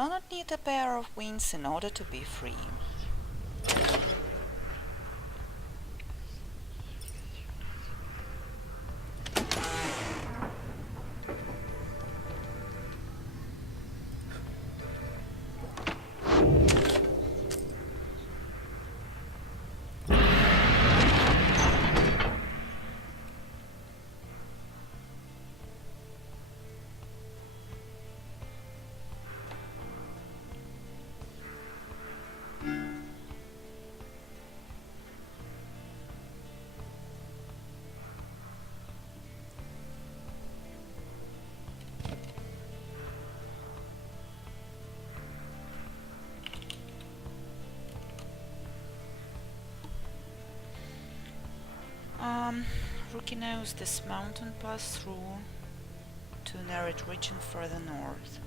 do not need a pair of wings in order to be free. Rookie knows this mountain pass through to an arid region further north.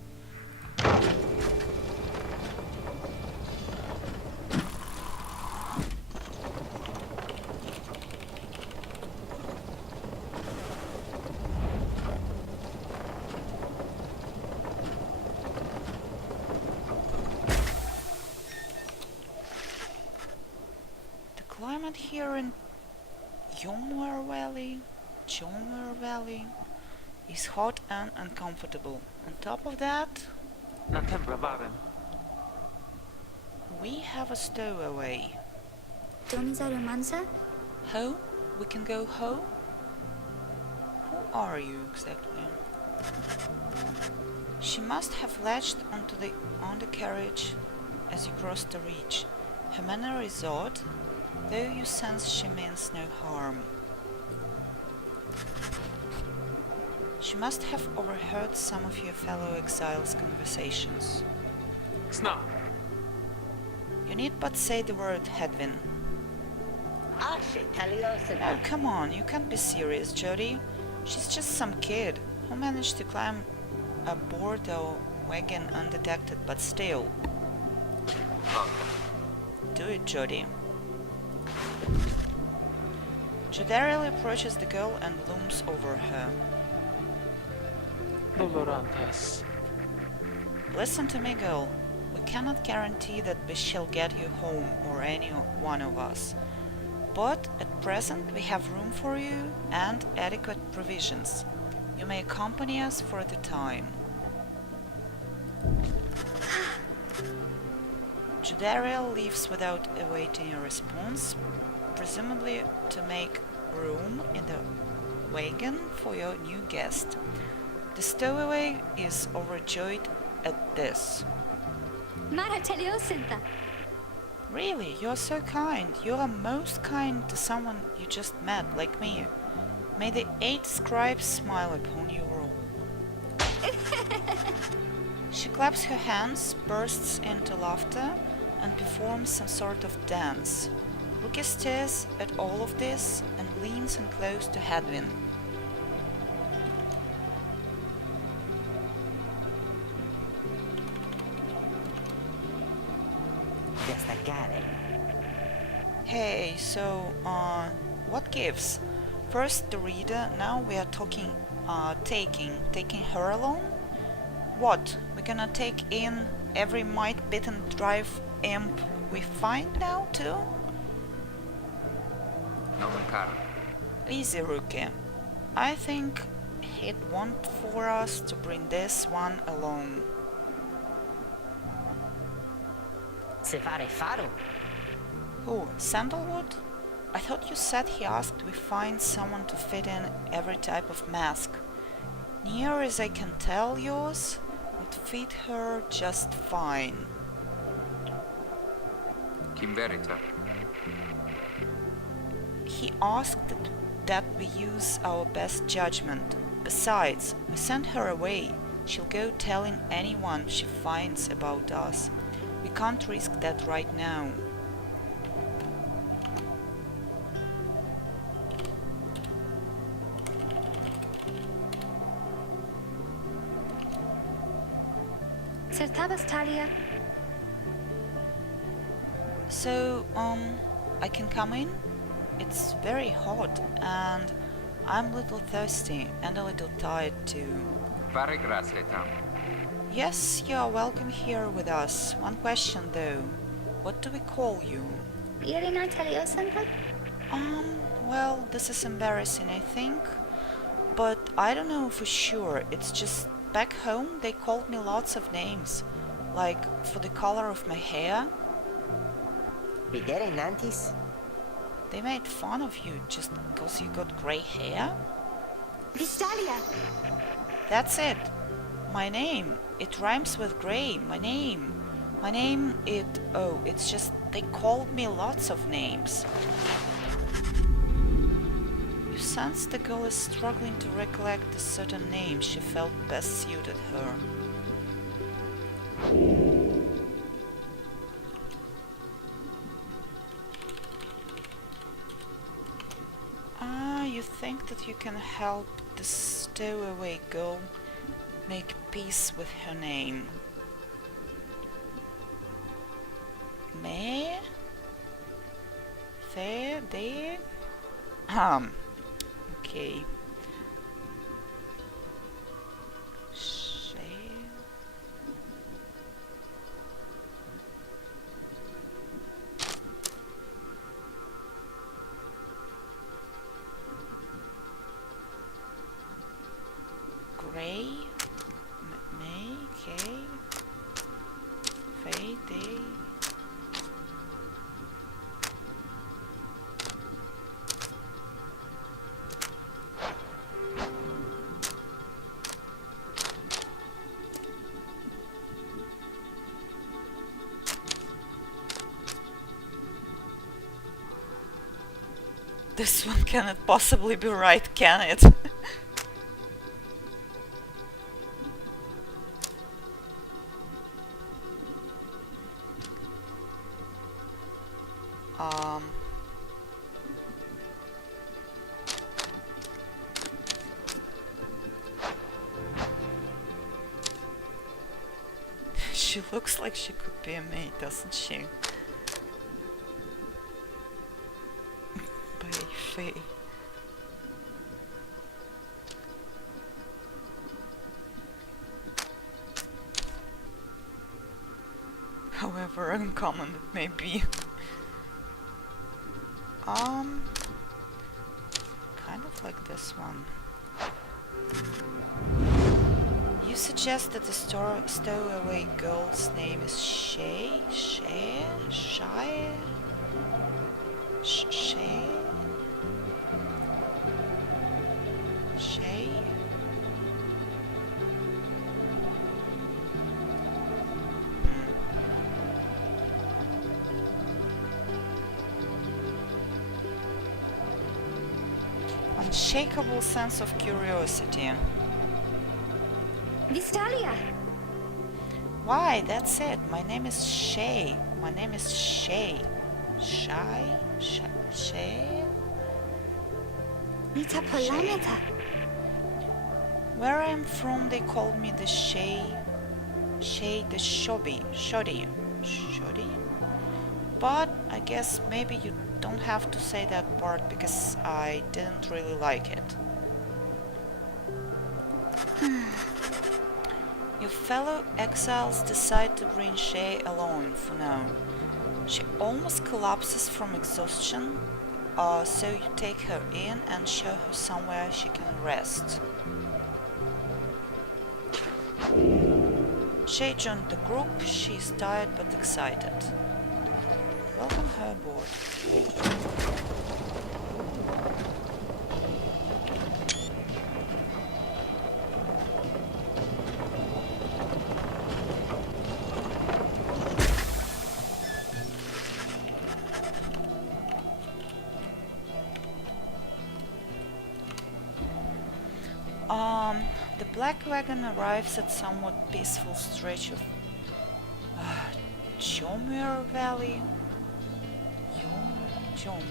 The climate here in Jomwer Valley is hot and uncomfortable. On top of that, we have a stowaway. Home? We can go home? Who are you exactly? She must have latched onto the undercarriage as you crossed the reach. Her manner is odd, though you sense she means no harm. She must have overheard some of your fellow exiles' conversations. Sna. You need but say the word, Hedwin. Oh, come on, you can't be serious, Jody. She's just some kid who managed to climb aboard our wagon undetected, but still. Do it, Jody. Jodariel approaches the girl and looms over her. Dolorantes. Listen to me, girl. We cannot guarantee that we shall get you home, or any one of us. But at present we have room for you and adequate provisions. You may accompany us for the time. Jodariel leaves without awaiting a response, presumably to make room in the wagon for your new guest. The stowaway is overjoyed at this. Really, you're so kind. You are most kind to someone you just met, like me. May the 8 scribes smile upon you all. She claps her hands, bursts into laughter, and performs some sort of dance. Rookie stares at all of this and leans in close to Hedwin. Hey, so, what gives? First the reader, now we are taking her along? What, we're gonna take in every might-bitten drive imp we find now, too? Easy, Rookie. I think he'd want for us to bring this one along. Who, Sandalwood? I thought you said he asked we find someone to fit in every type of mask. Near as I can tell, yours would fit her just fine. Kimberita. He asked that we use our best judgment. Besides, we sent her away. She'll go telling anyone she finds about us. We can't risk that right now. So, I can come in? It's very hot and I'm a little thirsty and a little tired too. Yes, you are welcome here with us. One question though. What do we call you? Pyre not tell you something? Well, this is embarrassing, I think. But I don't know for sure. It's just back home they called me lots of names. Like for the color of my hair. Videre nantis. They made fun of you just because you got grey hair? Vistalia! That's it. My name. It rhymes with grey. My name. My name, it's just they called me lots of names. You sense the girl is struggling to recollect a certain name she felt best suited her. You think that you can help the stowaway girl make peace with her name. Me? There, there? Okay. Gray, May, K, Fade, Day. This one cannot possibly be right, can it? She looks like she could be a maid, doesn't she? By Faye. However uncommon it may be. Kind of like this one. You suggest that the stowaway girl's name is Shay? Shay? Shay? Shay? Shay? Unshakable sense of curiosity. Vistalia! Why, that's it. My name is Shay. My name is Shay. Shay? Shay? Nita Polaneta! Where I am from, they called me the Shay the Shoddy. But I guess maybe you don't have to say that part because I didn't really like it. Your fellow exiles decide to bring Shay along for now. She almost collapses from exhaustion, so you take her in and show her somewhere she can rest. Shay joined the group. She's tired but excited. Welcome her aboard. The black wagon arrives at somewhat peaceful stretch of Chomir Valley. Chomir.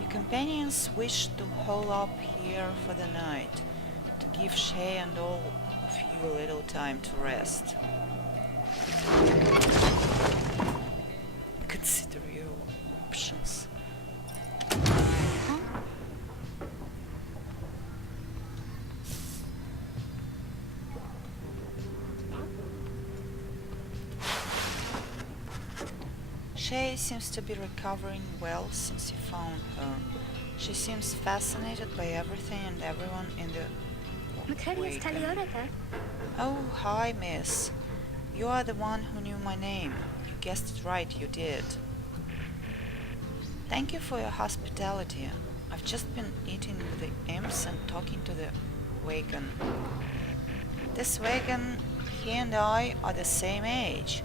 Your companions wish to hole up here for the night, to give Shay and all of you a little time to rest. Consider your options. Shay seems to be recovering well since you found her. She seems fascinated by everything and everyone in the Matelius wagon. Taliorata. Oh, hi, miss. You are the one who knew my name. You guessed it right, you did. Thank you for your hospitality. I've just been eating with the imps and talking to the wagon. This wagon, he and I are the same age,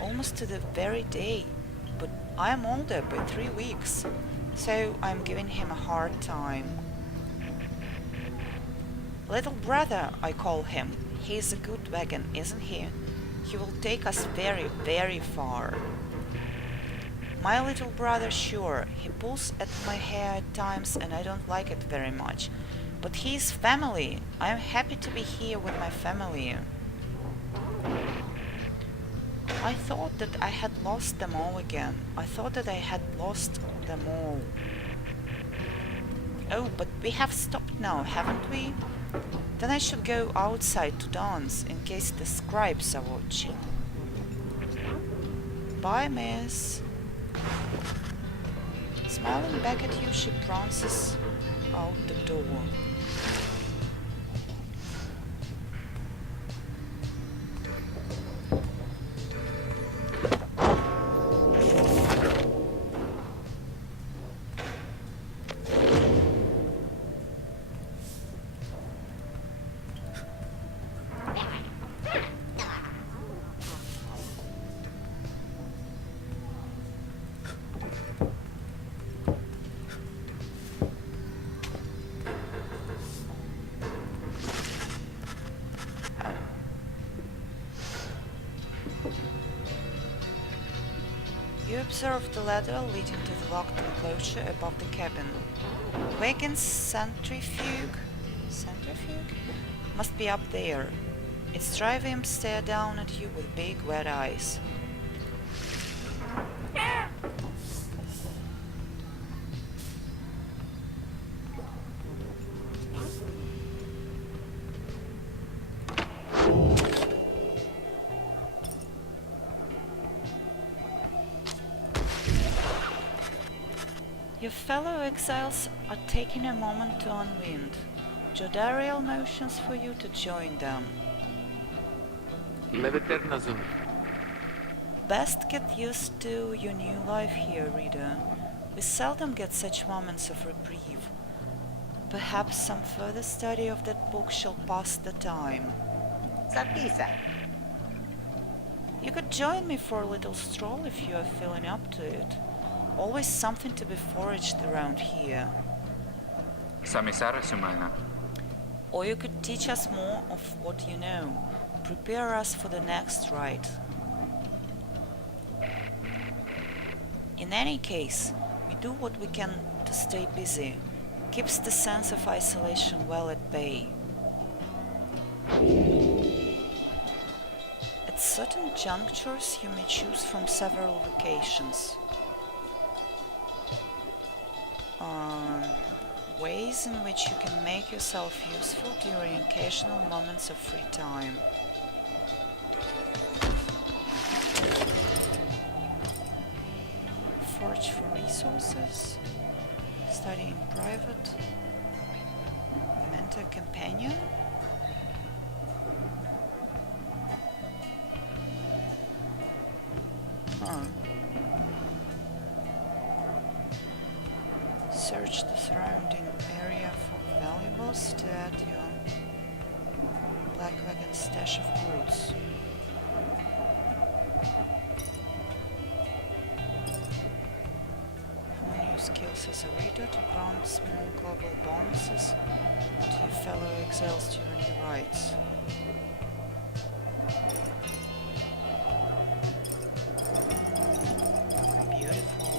almost to the very day, but I am older by 3 weeks, so I'm giving him a hard time. Little brother, I call him. He is a good wagon, isn't he? He will take us very, very far. My little brother, sure, he pulls at my hair at times and I don't like it very much. But he is family. I am happy to be here with my family. I thought that I had lost them all again. I thought that I had lost them all. Oh, but we have stopped now, haven't we? Then I should go outside to dance, in case the scribes are watching. Bye, miss. Smiling back at you, she prances out the door. You observe the ladder leading to the locked enclosure above the cabin. Wagon's centrifuge must be up there. Its drive imps stare down at you with big wet eyes. Your fellow exiles are taking a moment to unwind. Jodariel motions for you to join them. Levitternazum. Best get used to your new life here, reader. We seldom get such moments of reprieve. Perhaps some further study of that book shall pass the time. Sapisa. You could join me for a little stroll if you are feeling up to it. Always something to be foraged around here. Samisara Sumana. Or you could teach us more of what you know. Prepare us for the next ride. In any case, we do what we can to stay busy. Keeps the sense of isolation well at bay. At certain junctures, you may choose from several vocations. Ways in which you can make yourself useful during occasional moments of free time. Forage for resources, study in private, mentor companion. Search the surrounding area for valuables to add your black wagon stash of goods. Hone your skills as a reader to grant small global bonuses to your fellow exiles during the rides. Beautiful.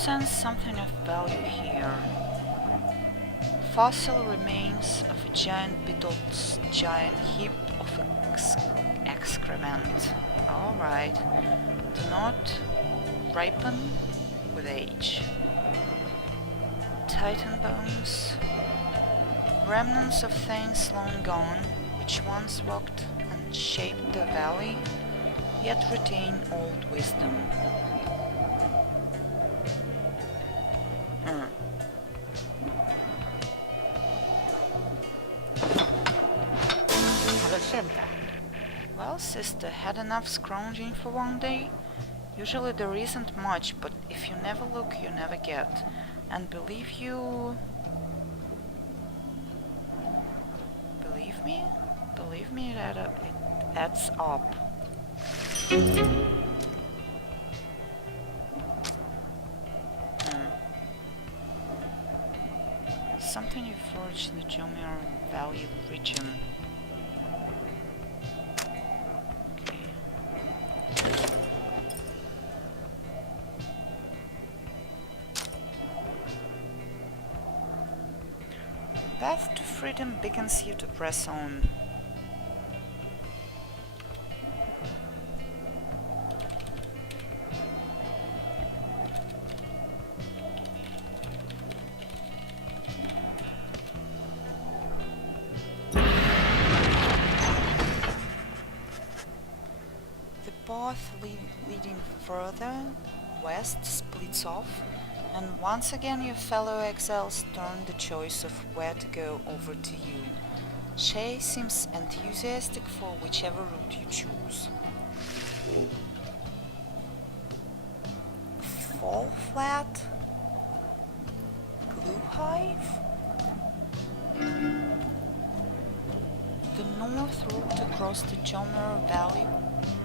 sense something of value here. Fossil remains of a giant beetle's giant heap of excrement. Alright. Do not ripen with age. Titan bones. Remnants of things long gone, which once walked and shaped the valley, yet retain old wisdom. Well, sister, had enough scrounging for one day? Usually there isn't much, but if you never look, you never get. And believe me that it adds up. Something you forged in the Jomir Valley region. Path to freedom beckons you to press on. The path leading further west splits off, and once again your fellow exiles turn the choice of where to go over to you. Shay seems enthusiastic for whichever route you choose. Fall Flat? Glue Hive? The north route across the Jomir Valley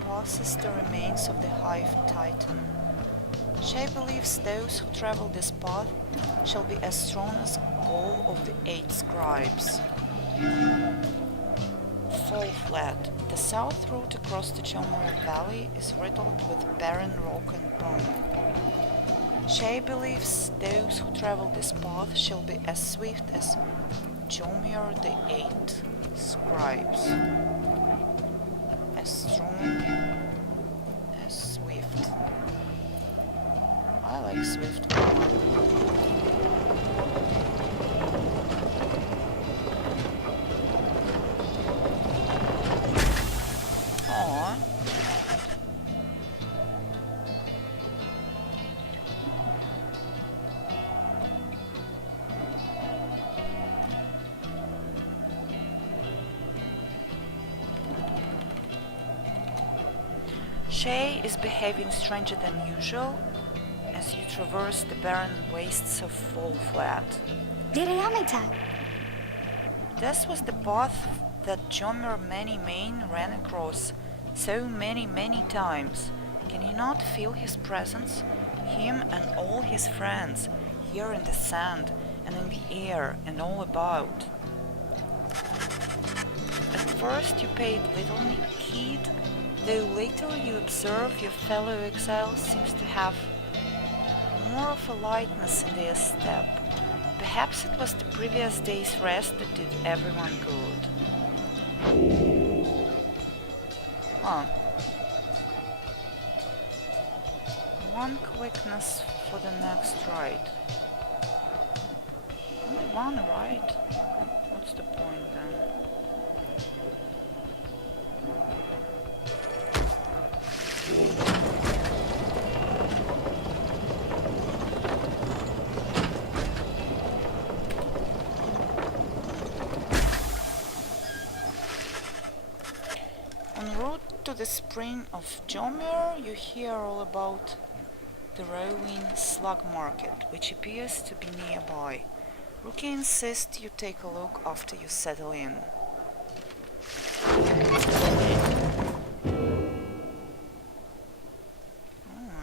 passes the remains of the Hive Titan. Shay believes those who travel this path shall be as strong as goal of the 8 scribes. Fall Flat. The south route across the Jomir Valley is riddled with barren rock and bone. Shay believes those who travel this path shall be as swift as Jomir the 8 scribes. As strong as swift. I like swift more. Aww. Shay is behaving stranger than usual as you traverse the barren wastes of Fall Flat. This was the path that Jomir Many Mane ran across so many times. Can you not feel his presence? Him and all his friends, here in the sand and in the air and all about. At first you paid little heed, though later you observe your fellow exile seems to have more of a lightness in their step. Perhaps it was the previous day's rest that did everyone good. Huh. One quickness for the next ride. Only one ride? What's the point then? En route to the spring of Jomir, you hear all about the rowing slug market, which appears to be nearby. Rookie insists you take a look after you settle in. Oh,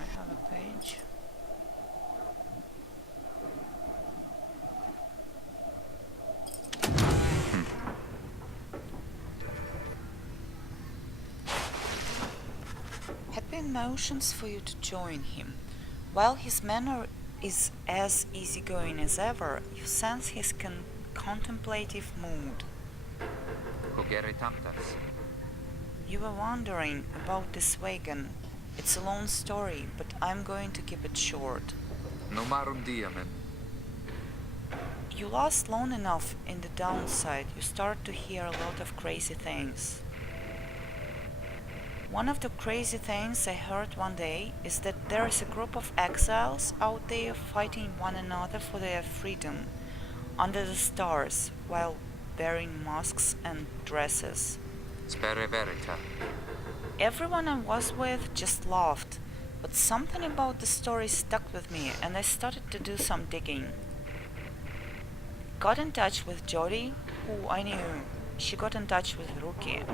I have a page. Had been motions for you to join him. While his men are is as easygoing as ever. You sense his contemplative mood. Hugere tamtas. You were wondering about this wagon. It's a long story, but I'm going to keep it short. Numarum diamen. You last long enough in the downside, you start to hear a lot of crazy things. One of the crazy things I heard one day is that there is a group of exiles out there fighting one another for their freedom under the stars while wearing masks and dresses. Spere verita. Everyone I was with just laughed, but something about the story stuck with me and I started to do some digging. Got in touch with Jody, who I knew. She got in touch with Rookie.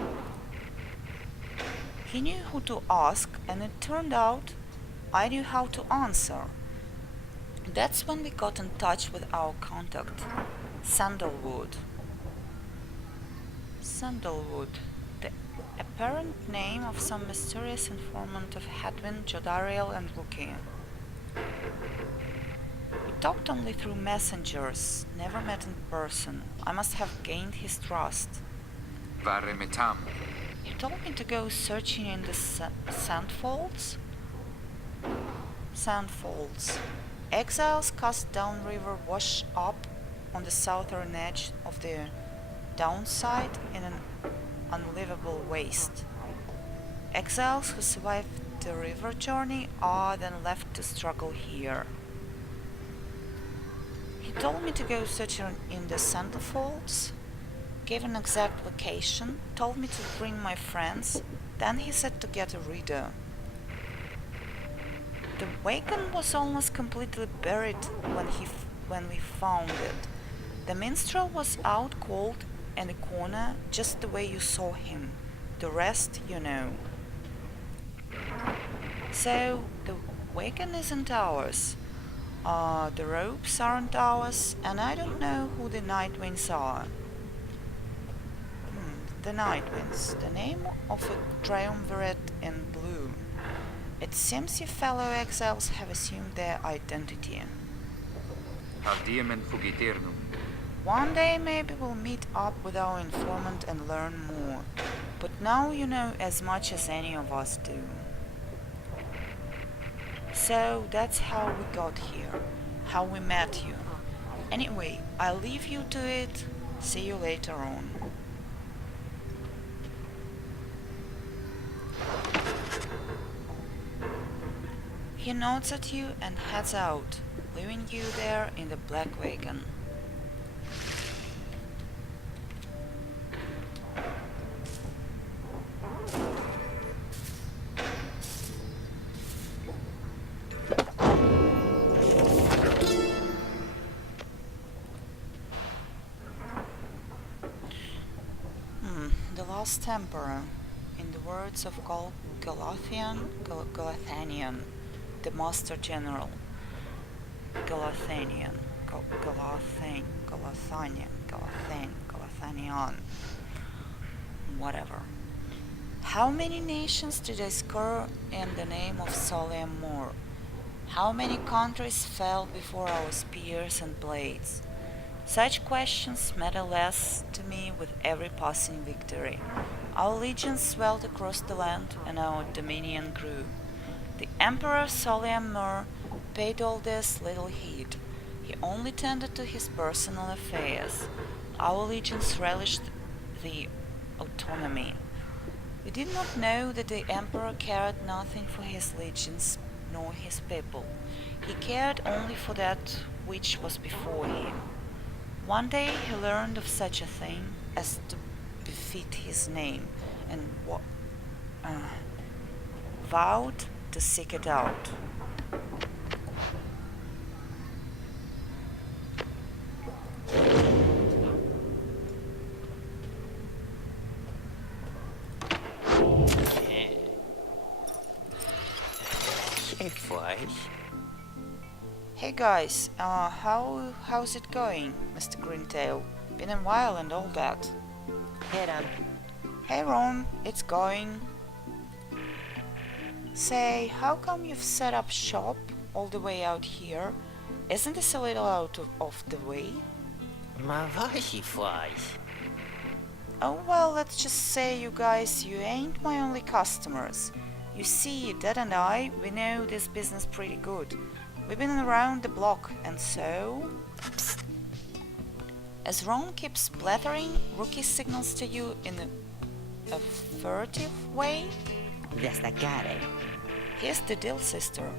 He knew who to ask, and it turned out I knew how to answer. That's when we got in touch with our contact, Sandalwood. Sandalwood, the apparent name of some mysterious informant of Hadwin, Jodariel, and Rookie. We talked only through messengers, never met in person. I must have gained his trust. Vare metam. He told me to go searching in the sandfolds. Sandfolds. Exiles cast downriver wash up on the southern edge of the downside in an unlivable waste. Exiles who survived the river journey are then left to struggle here. He told me to go searching in the sandfolds, gave an exact location, told me to bring my friends, then he said to get a reader. The wagon was almost completely buried when we found it. The minstrel was out cold in the corner, just the way you saw him. The rest you know. So, the wagon isn't ours. The ropes aren't ours, and I don't know who the Nightwings are. The Nightwings, the name of a triumvirate in blue. It seems you fellow exiles have assumed their identity. Ad diamen fugiternum. One day maybe we'll meet up with our informant and learn more. But now you know as much as any of us do. So that's how we got here, how we met you. Anyway, I'll leave you to it. See you later on. He nods at you and heads out, leaving you there in the black wagon. The last emperor, in the words of Galathanian, the Master General. Galathanian, whatever. How many nations did I scour in the name of Soliam Moore? How many countries fell before our spears and blades? Such questions matter less to me with every passing victory. Our legions swelled across the land and our dominion grew. The Emperor Soliam Moore paid all this little heed. He only tended to his personal affairs. Our legions relished the autonomy. We did not know that the Emperor cared nothing for his legions nor his people. He cared only for that which was before him. One day he learned of such a thing as to befit his name and vowed to seek it out. Hey guys, how's it going, Mr. Greentail? Been a while and all that. Hey, Ram. Hey Ron, it's going. Say, how come you've set up shop all the way out here? Isn't this a little out of the way? Maar was je flies? Oh well, let's just say you guys, you ain't my only customers. You see, Dad and I, we know this business pretty good. We've been around the block, and so... As Ron keeps blathering, Rookie signals to you in a furtive way. Destacare. Here's the deal, sister.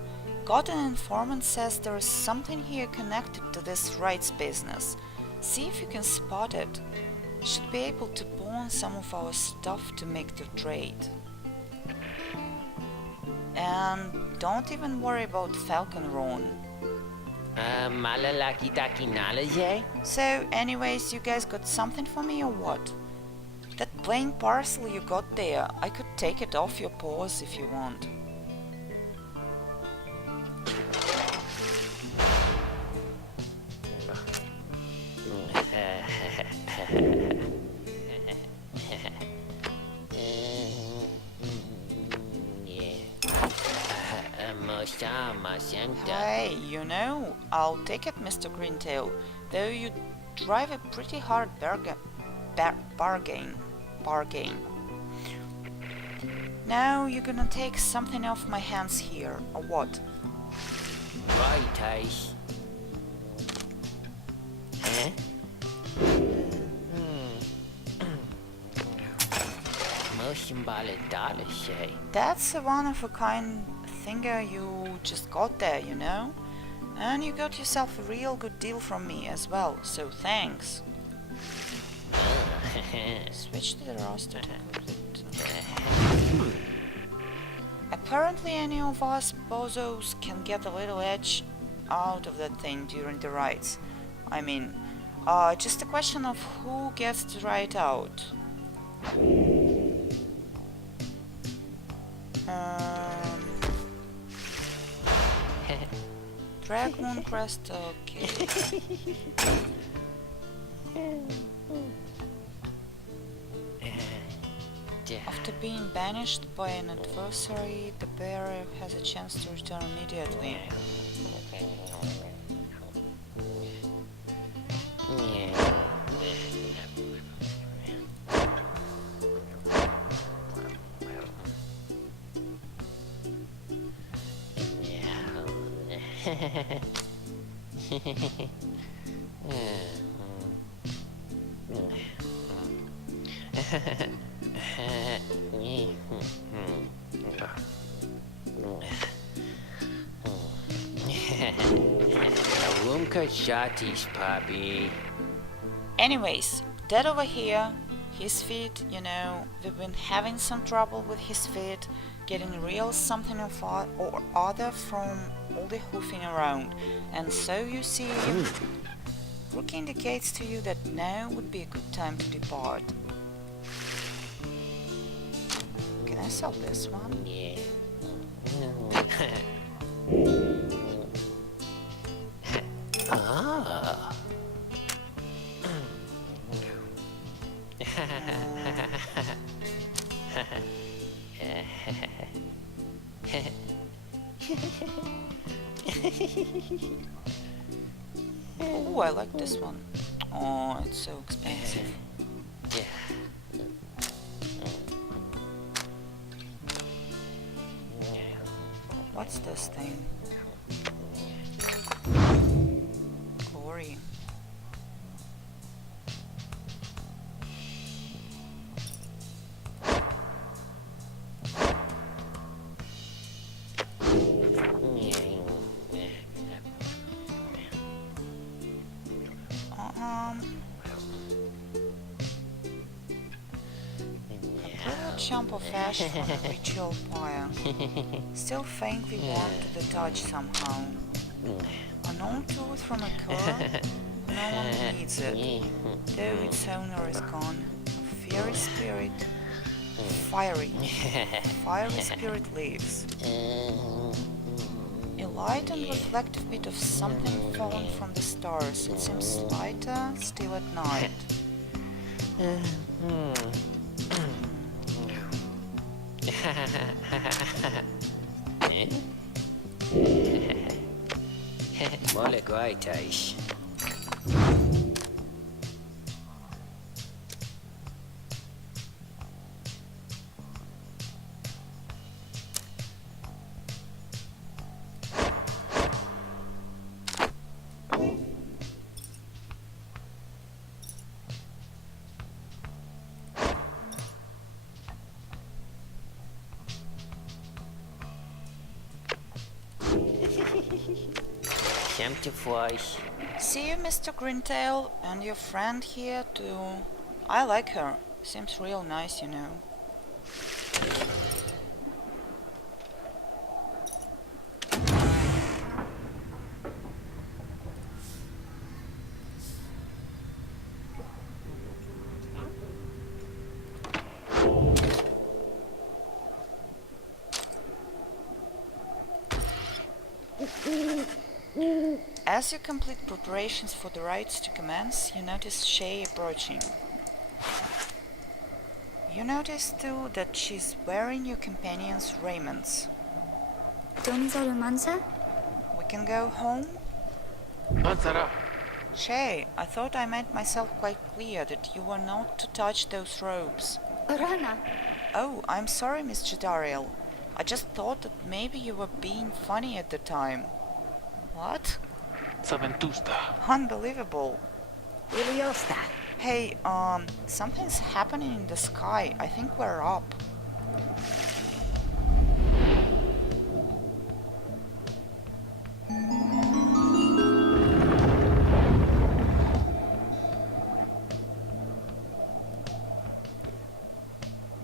Got an informant says there is something here connected to this rights business. See if you can spot it. Should be able to pawn some of our stuff to make the trade. And don't even worry about Falcon Ron. Malalaki taki nalaje? So anyways, you guys got something for me or what? That plain parcel you got there, I could take it off your paws if you want. Hey, you know, I'll take it, Mr. Greentail, though you drive a pretty hard bargain. Now you're gonna take something off my hands here, or what? Right, Ace. Huh? Motion dollar say. That's a one-of-a-kind thinger you just got there, you know? And you got yourself a real good deal from me as well, so thanks. Switch to the roster. Apparently any of us bozos can get a little edge out of that thing during the rides. I mean, just a question of who gets the ride out. Dragon Crest, okay. After being banished by an adversary, the bearer has a chance to return immediately. Shatis, Poppy. Anyways, Dad over here, his feet, you know, we've been having some trouble with his feet, getting real something or other from all the hoofing around, and so you see, Rook indicates to you that now would be a good time to depart. Can I sell this one? Yeah. Ah. Oh, I like this one. Oh, it's so expensive. What's this thing? Glory. Chump of ash from a ritual pyre. Still faintly warm to the touch somehow. An old tooth from a cur? No one needs it, though its owner is gone. A fiery spirit. Fiery spirit lives. A light and reflective bit of something fallen from the stars. It seems lighter still at night. Mole goitais. Kämpte für euch. See you, Mr. Greentail, and your friend here too. I like her. Seems real nice, you know. As you complete preparations for the rites to commence, you notice Shay approaching. You notice too that she's wearing your companion's raiments. Donizaru Mansa? We can go home? Manzara. Shay, I thought I made myself quite clear that you were not to touch those robes. Orana? Oh, I'm sorry, Miss Jadariel. I just thought that maybe you were being funny at the time. What? Saventusta. Unbelievable. Iliosta. Hey, something's happening in the sky. I think we're up.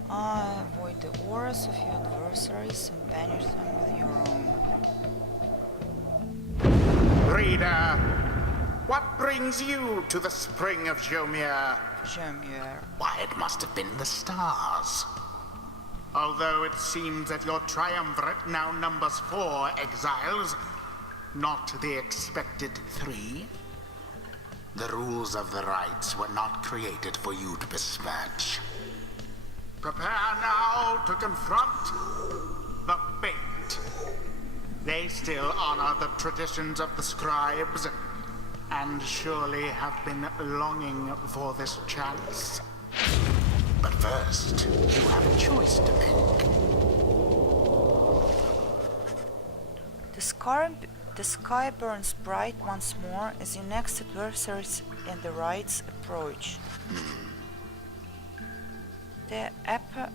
Avoid the auras of your adversaries and banish them with your own. Reader, what brings you to the spring of Jomir? Jomir. Why, it must have been the stars. Although it seems that your triumvirate now numbers 4 exiles, not the expected 3. The rules of the rites were not created for you to besmirch. Prepare now to confront the fate. They still honor the traditions of the scribes, and surely have been longing for this chance. But first, you have a choice to make. The sky burns bright once more as your next adversaries and the rites approach. The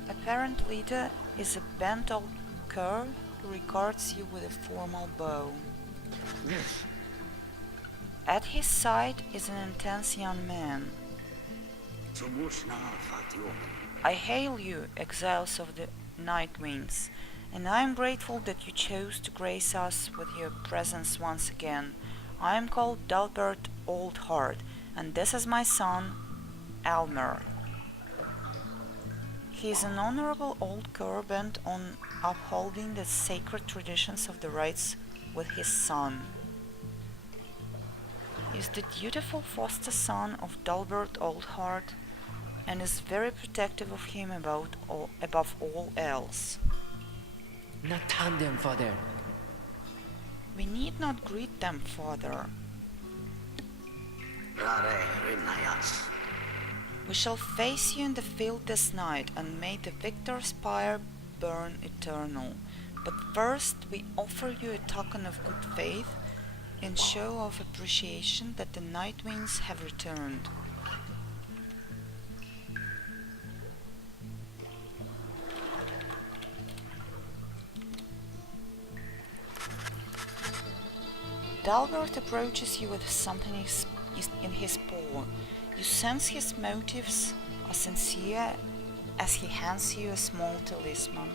apparent leader is a bent old cur who regards you with a formal bow. At his side is an intense young man. I hail you, exiles of the Night Winds, and I am grateful that you chose to grace us with your presence once again. I am called Dalbert Oldheart, and this is my son, Almer. He is an honorable old cur bent on upholding the sacred traditions of the rites with his son. He is the dutiful foster son of Dalbert Oldheart and is very protective of him above all else. Not tandem, father. We need not greet them, father. We shall face you in the field this night, and may the victor's pyre burn eternal. But first we offer you a token of good faith, in show of appreciation that the Night Winds have returned. Dalbert approaches you with something in his paw. You sense his motives are sincere as he hands you a small talisman.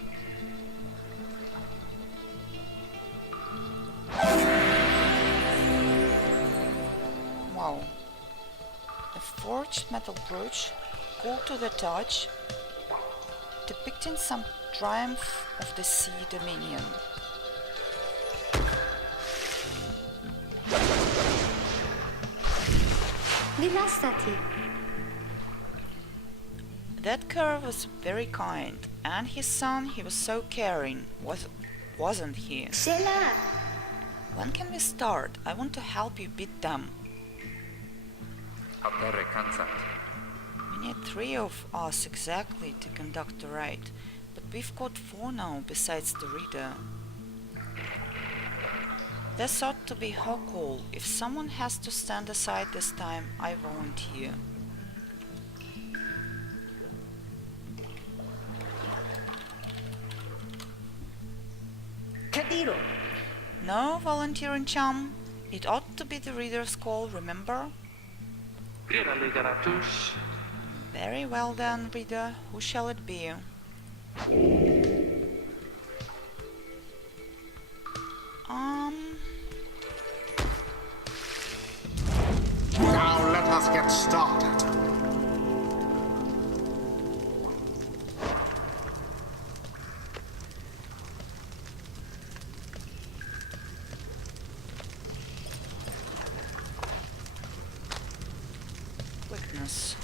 Wow. A forged metal brooch, cool to the touch, depicting some triumph of the sea dominion. Vilastati. That cur was very kind, and his son, he was so caring, wasn't he? Shela. When can we start? I want to help you beat them. Apere cansat. We need 3 of us exactly to conduct the raid, but we've got 4 now besides the reader. This ought to be her call. If someone has to stand aside this time, I volunteer. Cadiro! No volunteering, chum. It ought to be the reader's call, remember? Pyre literatus. Very well then, reader. Who shall it be? Now let us get started. Quickness.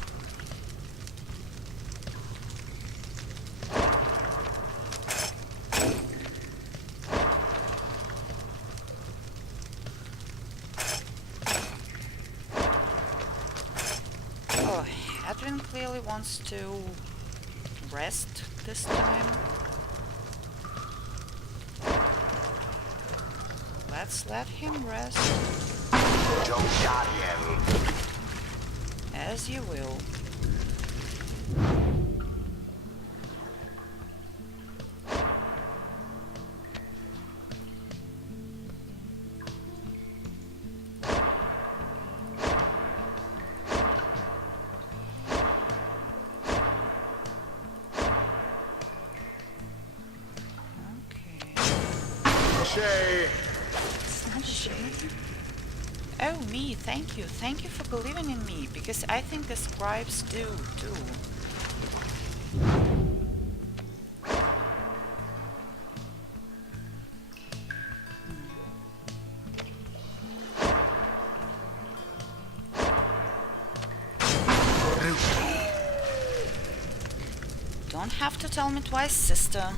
Oh, Edwin clearly wants to rest this time. Let's let him rest. As you will. Shay. Oh, me, thank you. Thank you for believing in me, because I think the scribes do, too. Don't have to tell me twice, sister.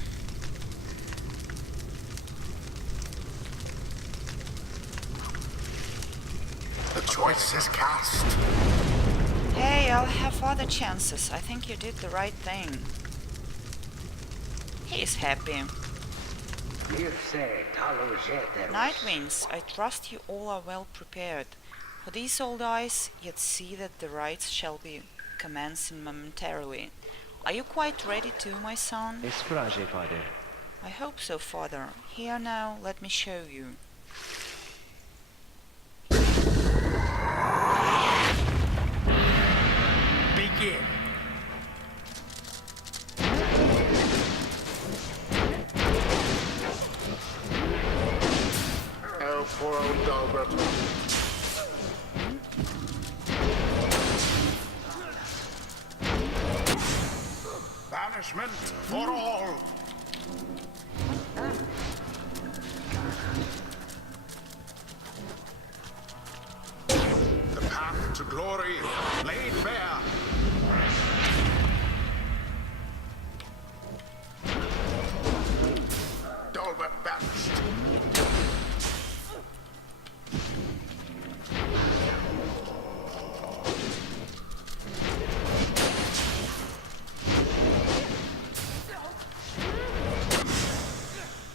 The choice is cast. Hey, I'll have other chances. I think you did the right thing. He's happy. Night Winds, I trust you all are well prepared. For these old eyes, yet see that the rites shall be commencing momentarily. Are you quite ready too, my son? Esprage, Father. I hope so, father. Here now, let me show you. Begin. Oh, poor old Dalbert. Banishment for all. The path to glory laid bare. Dalbert banished.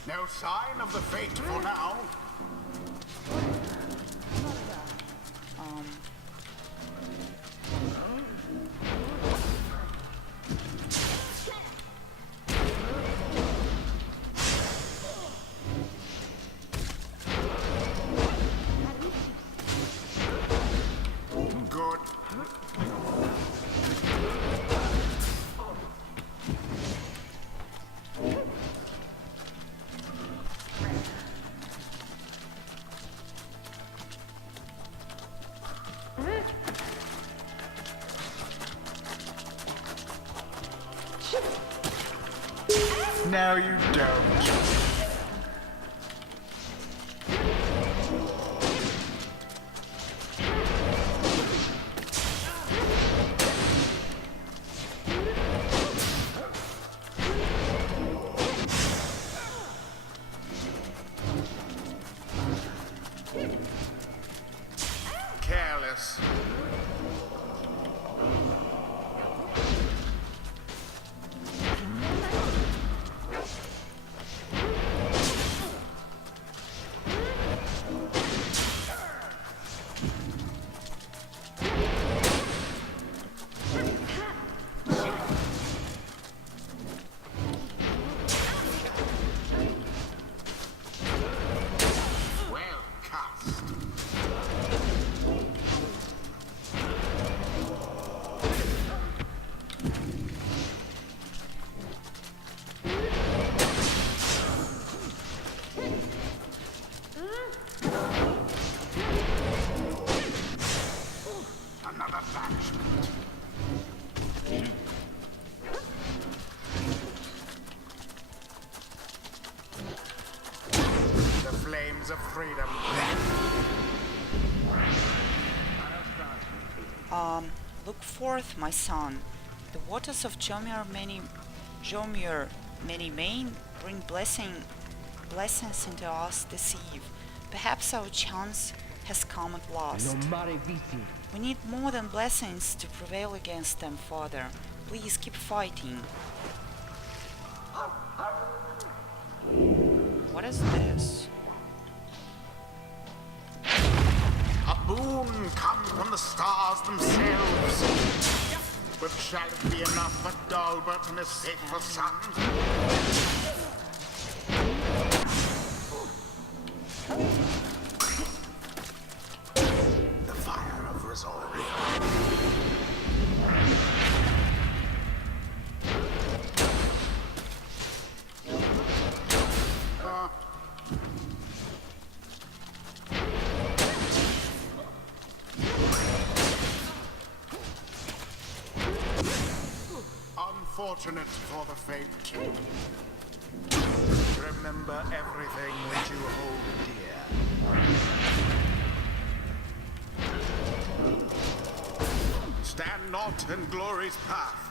No sign of the fate for now. Good. No, you don't. wings of freedom. Look forth, my son. The waters of Jomir many main bring blessings into us this eve. Perhaps our chance has come at last. We need more than blessings to prevail against them, Father. Please keep fighting. What is this? A boon come from the stars themselves. But shall it be enough for Dalbert and his faithful son? The fire of resolve. Unfortunate for the fate. Remember everything which you hold dear. Stand not in glory's path.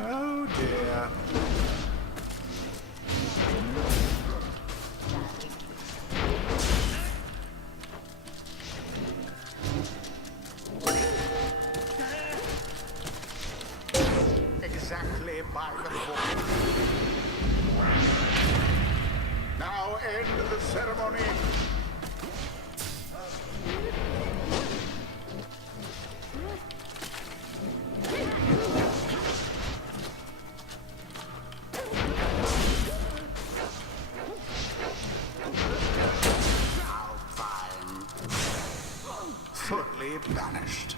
Oh dear. Exactly by the book. Now end the ceremony. Now fine. Fully banished.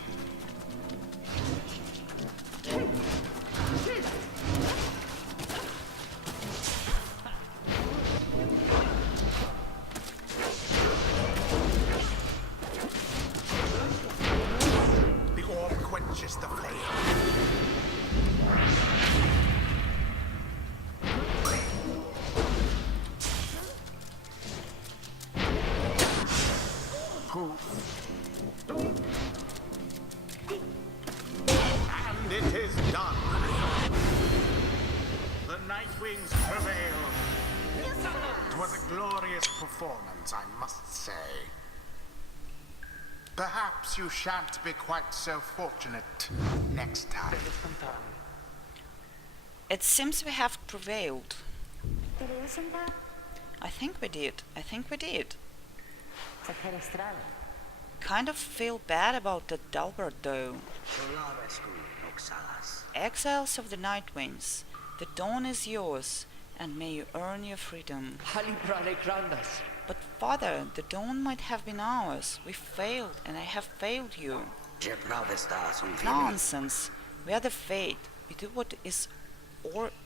The orb quenches the flame. And it is done. The Nightwings prevail. It was a glorious performance, I must say. Perhaps you shan't be quite so fortunate next time. It seems we have prevailed. Did you listen to that? I think we did. Kind of feel bad about the Dalbert though. Exiles of the Nightwings, the dawn is yours, and may you earn your freedom. But father, the dawn might have been ours. We failed, and I have failed you. Nonsense. We are the fate. We do what is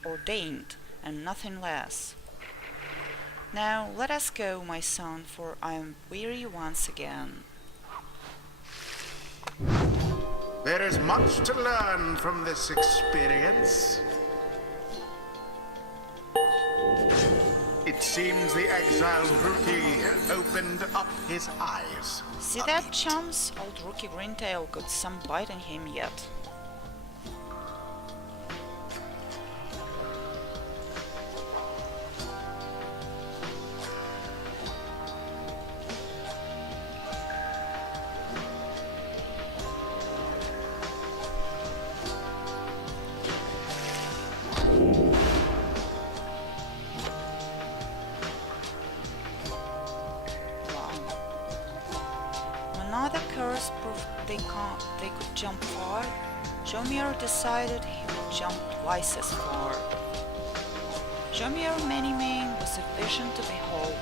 ordained, and nothing less. Now let us go, my son, for I am weary once again. There is much to learn from this experience. It seems the exiled rookie opened up his eyes. See that, chums? Old rookie Greentail got some bite in him yet. Another curse proved they could jump far. Jomir decided he would jump twice as far. Jomir Manymane was a vision to behold,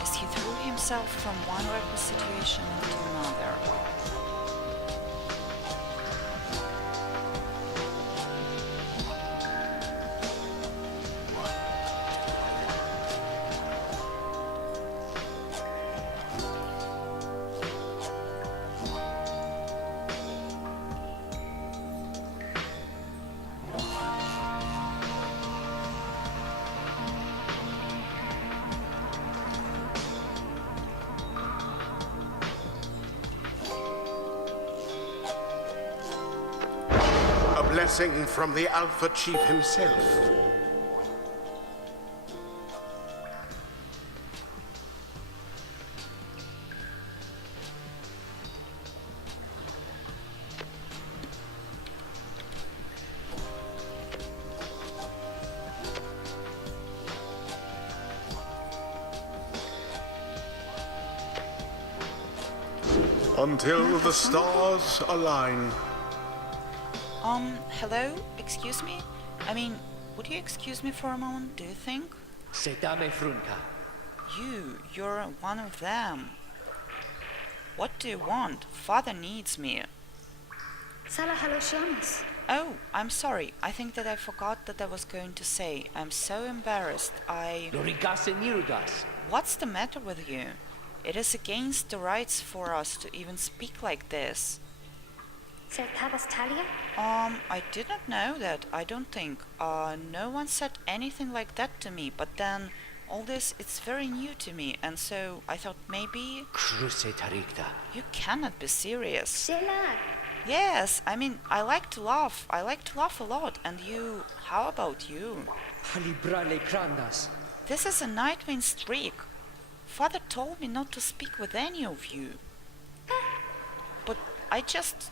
as he threw himself from one reckless situation into another. blessing from the Alpha Chief himself. Until the stars align. Hello? Excuse me? I mean, would you excuse me for a moment, do you think? Sedame frunta. You're one of them. What do you want? Father needs me. Salah haloshamas. Oh, I'm sorry. I think that I forgot that I was going to say. I'm so embarrassed. Lorigas and Nirugas. What's the matter with you? It is against the rights for us to even speak like this. Sertabas talia? I did not know that, I don't think. No one said anything like that to me, but then all this, it's very new to me, and so I thought maybe... Cruce taricta. You cannot be serious. Shelar. Yes, I mean, I like to laugh. I like to laugh a lot, and you... How about you? Halibrale crandas. This is a Nightwind streak. Father told me not to speak with any of you. But I just...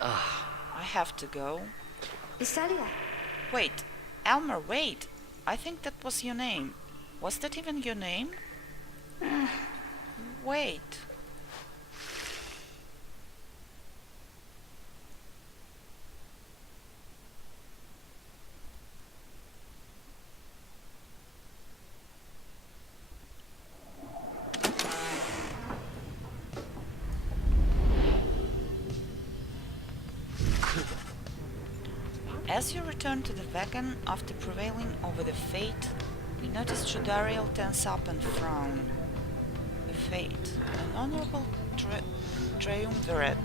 I have to go. Bisalia. Wait, Elmer, wait. I think that was your name. Was that even your name? Wait. As you return to the wagon after prevailing over the fate, you notice Judariel tense up and frown. The fate, an honorable triumvirate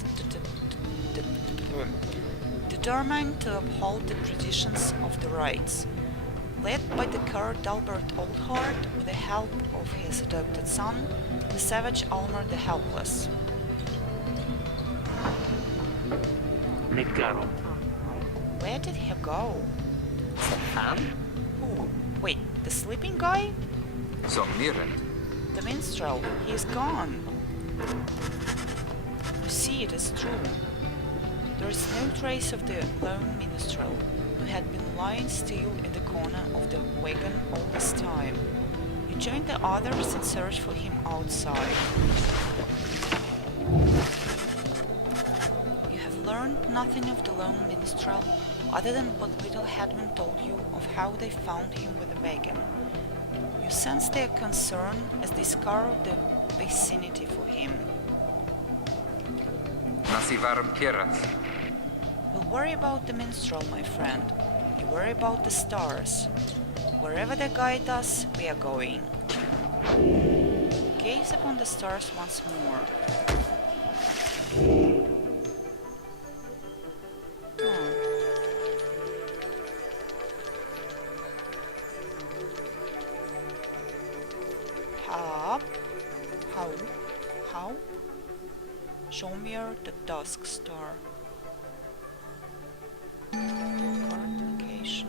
determined to uphold the traditions of the rites, led by the cur Dalbert Oldheart with the help of his adopted son, the savage Almer the Helpless. Negaro. Where did he go? Sam? Who? Wait, the sleeping guy? Somnierend. The minstrel, he's gone. You see, it is true. There is no trace of the lone minstrel, who had been lying still in the corner of the wagon all this time. You join the others and search for him outside. You have learned nothing of the lone minstrel, other than what little Hadwin told you of how they found him with the wagon. You sense their concern as they scour the vicinity for him. Nasivarum Kieras. We'll worry about the minstrel, my friend. You worry about the stars. Wherever they guide us, we are going. Gaze upon the stars once more. How? Show me the dusk star. Current location.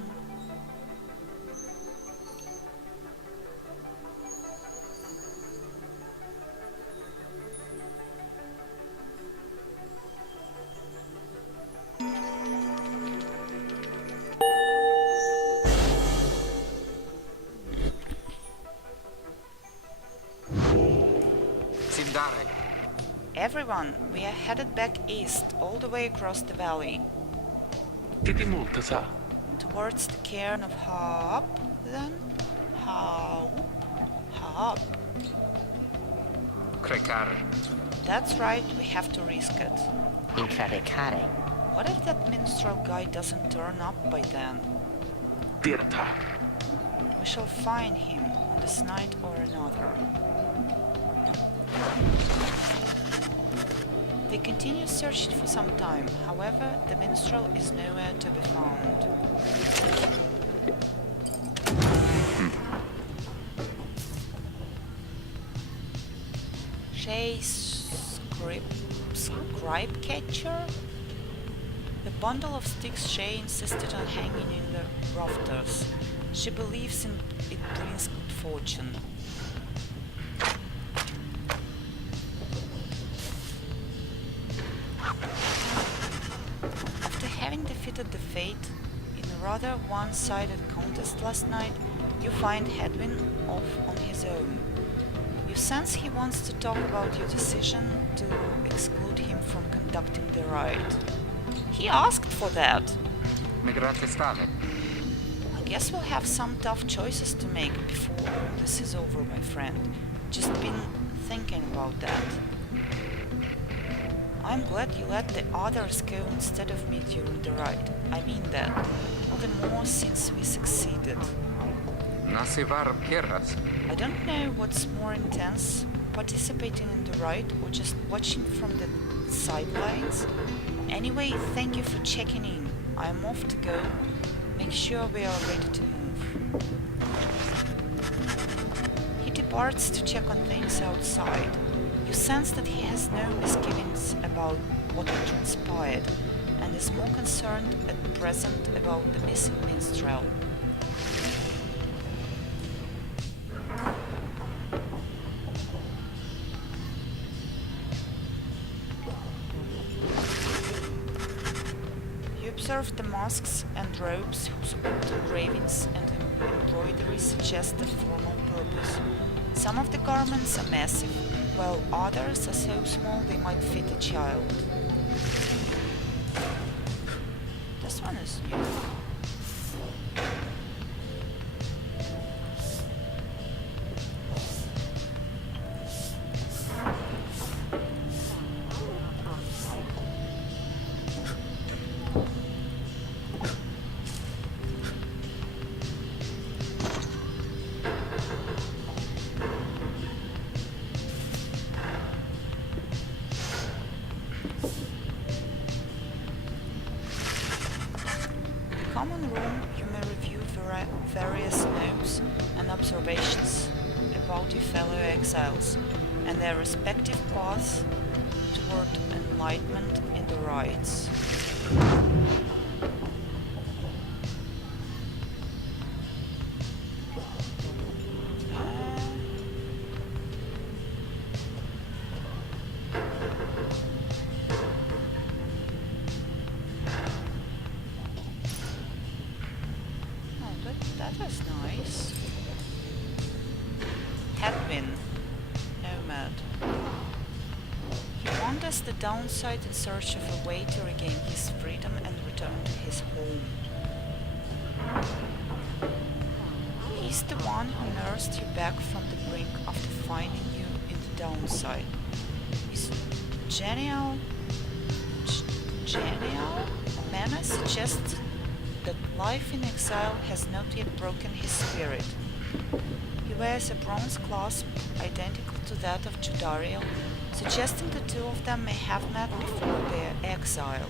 Sindare. Everyone, we are headed back east, all the way across the valley. Kiti multasa. Towards the cairn of Hop, then? Hop. Crecare. That's right, we have to risk it. Incradicare. What if that minstrel guy doesn't turn up by then? Dirta. We shall find him on this night or another. They continue searching for some time, however, the minstrel is nowhere to be found. Scribe catcher? The The bundle of sticks Shay insisted on hanging in the rafters. She believes it brings good fortune. After having defeated the Fate in a rather one-sided contest last night, you find Hedwin off on his own. You sense he wants to talk about your decision to exclude him from conducting the ride. He asked for that. Migrante stave. I guess we'll have some tough choices to make before all this is over, my friend. Just been thinking about that. I'm glad you let the others go instead of me during the ride. I mean that. All the more since we succeeded. Nasi varum pieras. I don't know what's more intense, participating in the ride or just watching from the sidelines. Anyway, thank you for checking in. I'm off to go. Make sure we are ready to move. He departs to check on things outside. You sense that he has no misgivings about what transpired and is more concerned at present about the missing minstrel. Observe the masks and robes whose old engravings and embroidery suggest a formal purpose. Some of the garments are massive, while others are so small they might fit a child. This one is new. Common room, you may review various notes and observations about your fellow exiles and their respective paths toward enlightenment in the rites. That was nice. Hedwin, nomad. He wanders the downside in search of a way to regain his freedom and return to his home. He's the one who nursed you back from the brink after finding you in the downside. His genial manner suggests that life in exile has not yet broken his spirit. He wears a bronze clasp identical to that of Judariel, suggesting the two of them may have met before their exile.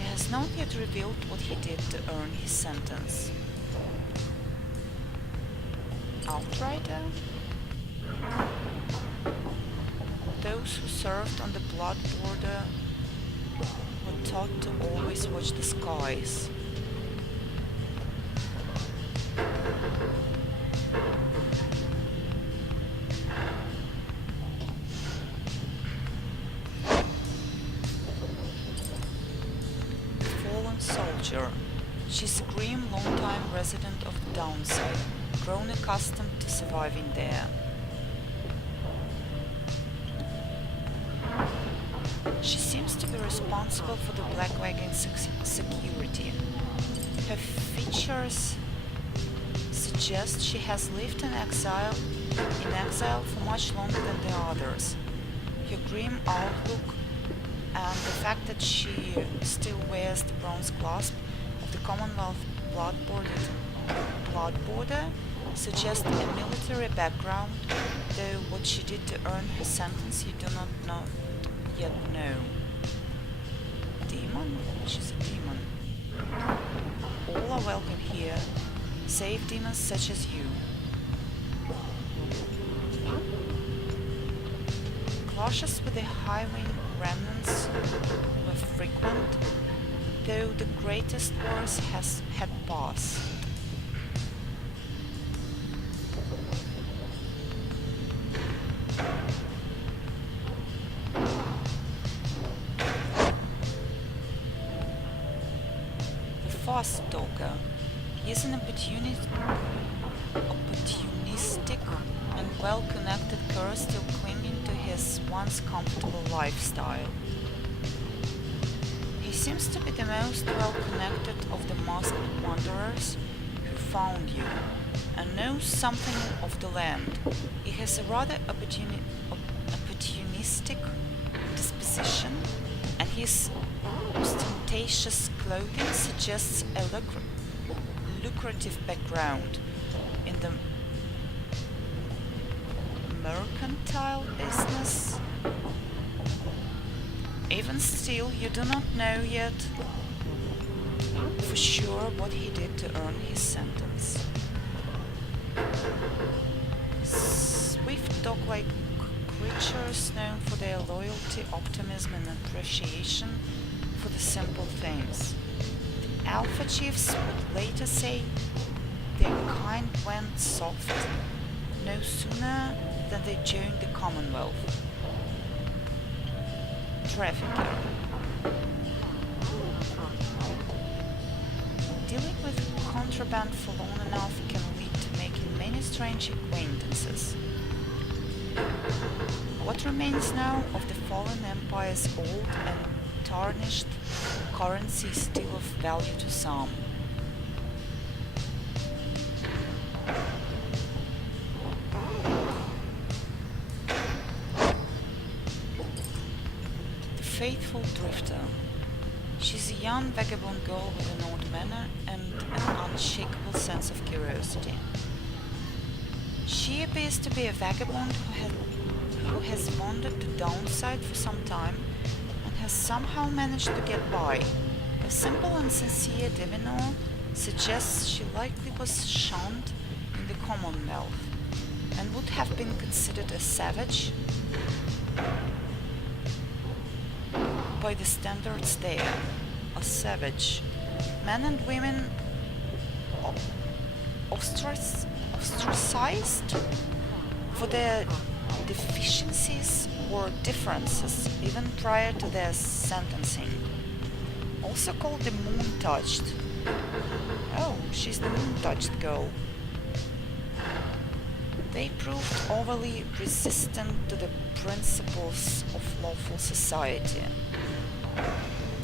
He has not yet revealed what he did to earn his sentence. Outrider? Those who served on the blood border were taught to always watch the skies. Soldier. She's a grim, long-time resident of the downside, grown accustomed to surviving there. She seems to be responsible for the Black Wagon's security. Her features suggest she has lived in exile for much longer than the others. Her grim outlook and the fact that she still wears the bronze clasp of the Commonwealth blood border suggests a military background, though what she did to earn her sentence you do not yet know. Demon? She's a demon. All are welcome here, save demons such as you. Clashes with the Highwing remnants were frequent, though the greatest wars had passed. The fast talker. He is an opportunistic and well-connected cur still clinging to his once comfortable lifestyle. He seems to be the most well-connected of the masked wanderers who found you, and knows something of the land. He has a rather opportunistic disposition, and his ostentatious clothing suggests a lucrative background in the mercantile business. Even still, you do not know yet for sure what he did to earn his sentence. Swift dog-like creatures known for their loyalty, optimism, and appreciation for the simple things. The Alpha Chiefs would later say their kind went soft no sooner than they joined the Commonwealth. Trafficker. Dealing with contraband for long enough can lead to making many strange acquaintances. What remains now of the fallen empire's old and tarnished currency is still of value to some. Faithful drifter. She's a young vagabond girl with an odd manner and an unshakable sense of curiosity. She appears to be a vagabond who has wandered the downside for some time and has somehow managed to get by. Her simple and sincere demeanor suggests she likely was shunned in the Commonwealth and would have been considered a savage by the standards there. A savage. Men and women ostracized for their deficiencies or differences even prior to their sentencing. Also called the moon-touched. Oh, she's the moon-touched girl. They proved overly resistant to the principles of lawful society.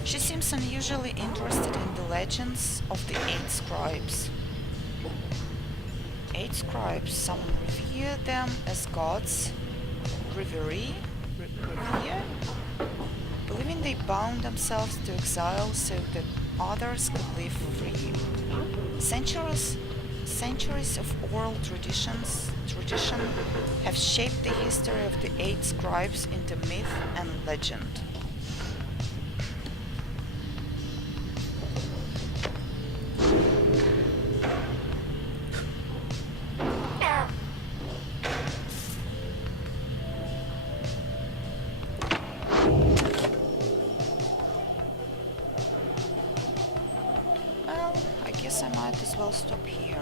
She seems unusually interested in the legends of the 8 scribes. 8 scribes, some revere them as gods, revere, believing they bound themselves to exile so that others could live free. Centuries of oral tradition have shaped the history of the 8 scribes into myth and legend. Well, I guess I might as well stop here.